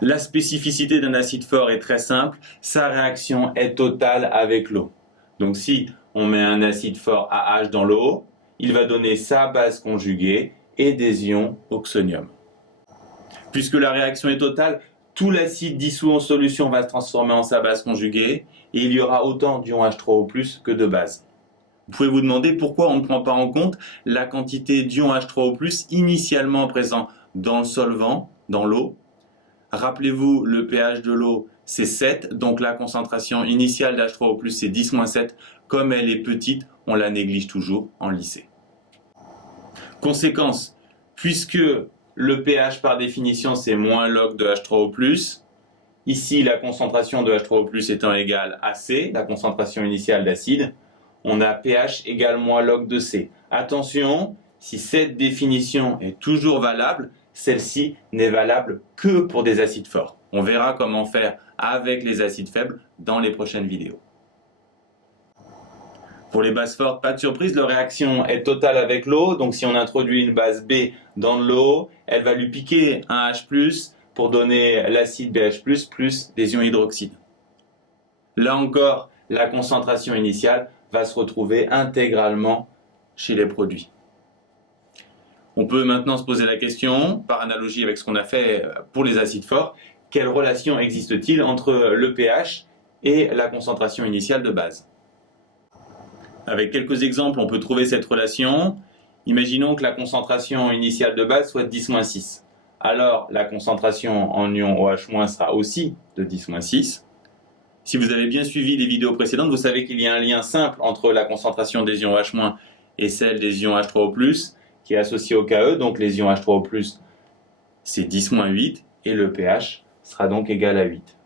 La spécificité d'un acide fort est très simple, sa réaction est totale avec l'eau. Donc si on met un acide fort AH dans l'eau, il va donner sa base conjuguée et des ions oxonium. Puisque la réaction est totale, tout l'acide dissous en solution va se transformer en sa base conjuguée et il y aura autant d'ions H3O+ que de bases. Vous pouvez vous demander pourquoi on ne prend pas en compte la quantité d'ions H3O+ initialement présent dans le solvant, dans l'eau. Rappelez-vous, le pH de l'eau c'est 7, donc la concentration initiale d'H3O+, c'est 10-7. Comme elle est petite, on la néglige toujours en lycée. Conséquence, puisque le pH par définition c'est moins log de H3O+, ici la concentration de H3O+ étant égale à C, la concentration initiale d'acide, on a pH égale moins log de C. Attention, si cette définition est toujours valable, celle-ci n'est valable que pour des acides forts. On verra comment faire avec les acides faibles dans les prochaines vidéos. Pour les bases fortes, pas de surprise, leur réaction est totale avec l'eau. Donc si on introduit une base B dans l'eau, elle va lui piquer un H+, pour donner l'acide BH+, plus des ions hydroxyde. Là encore, la concentration initiale va se retrouver intégralement chez les produits. On peut maintenant se poser la question, par analogie avec ce qu'on a fait pour les acides forts, quelle relation existe-t-il entre le pH et la concentration initiale de base? Avec quelques exemples, on peut trouver cette relation. Imaginons que la concentration initiale de base soit de 10-6. Alors, la concentration en ion OH- sera aussi de 10-6. Si vous avez bien suivi les vidéos précédentes, vous savez qu'il y a un lien simple entre la concentration des ions OH- et celle des ions H3O+, qui est associé au Ke. Donc les ions H3O+, c'est 10-8 et le pH sera donc égal à 8.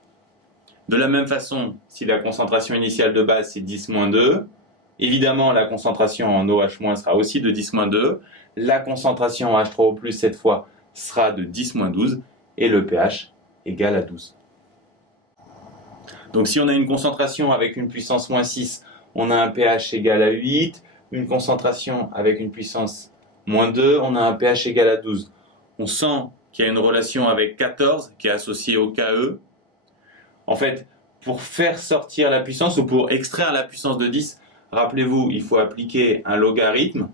De la même façon, si la concentration initiale de base c'est 10-2, évidemment la concentration en OH- sera aussi de 10-2, la concentration en H3O+, cette fois sera de 10-12 et le pH égal à 12. Donc si on a une concentration avec une puissance -6, on a un pH égal à 8, une concentration avec une puissance -2, on a un pH égal à 12. On sent qu'il y a une relation avec 14 qui est associée au Ke. En fait, pour faire sortir la puissance ou pour extraire la puissance de 10, rappelez-vous, il faut appliquer un logarithme.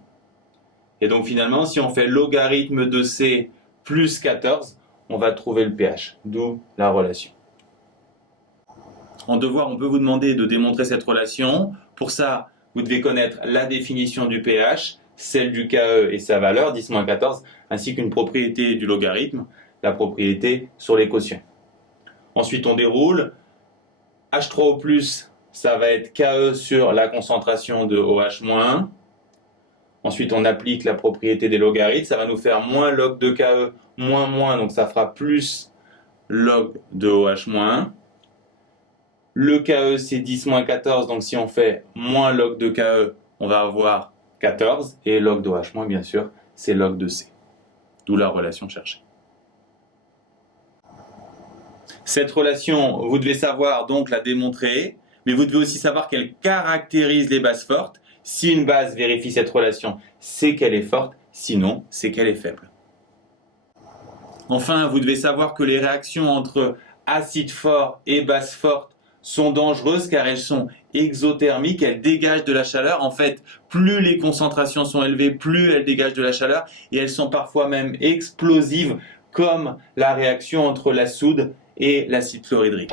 Et donc finalement, si on fait logarithme de C plus 14, on va trouver le pH, d'où la relation. En devoir, on peut vous demander de démontrer cette relation. Pour ça, vous devez connaître la définition du pH, celle du Ke et sa valeur, 10-14, ainsi qu'une propriété du logarithme, la propriété sur les quotients. Ensuite, on déroule. H3O+, ça va être Ke sur la concentration de OH-. Ensuite, on applique la propriété des logarithmes. Ça va nous faire moins log de Ke, moins, donc ça fera plus log de OH-. Le Ke, c'est 10-14, donc si on fait moins log de Ke, on va avoir 14. Et log de OH-, bien sûr, c'est log de C. D'où la relation cherchée. Cette relation, vous devez savoir donc la démontrer, mais vous devez aussi savoir qu'elle caractérise les bases fortes. Si une base vérifie cette relation, c'est qu'elle est forte, sinon c'est qu'elle est faible. Enfin, vous devez savoir que les réactions entre acides forts et bases fortes sont dangereuses car elles sont exothermiques, elles dégagent de la chaleur. En fait, plus les concentrations sont élevées, plus elles dégagent de la chaleur et elles sont parfois même explosives, comme la réaction entre la soude et l'acide chlorhydrique.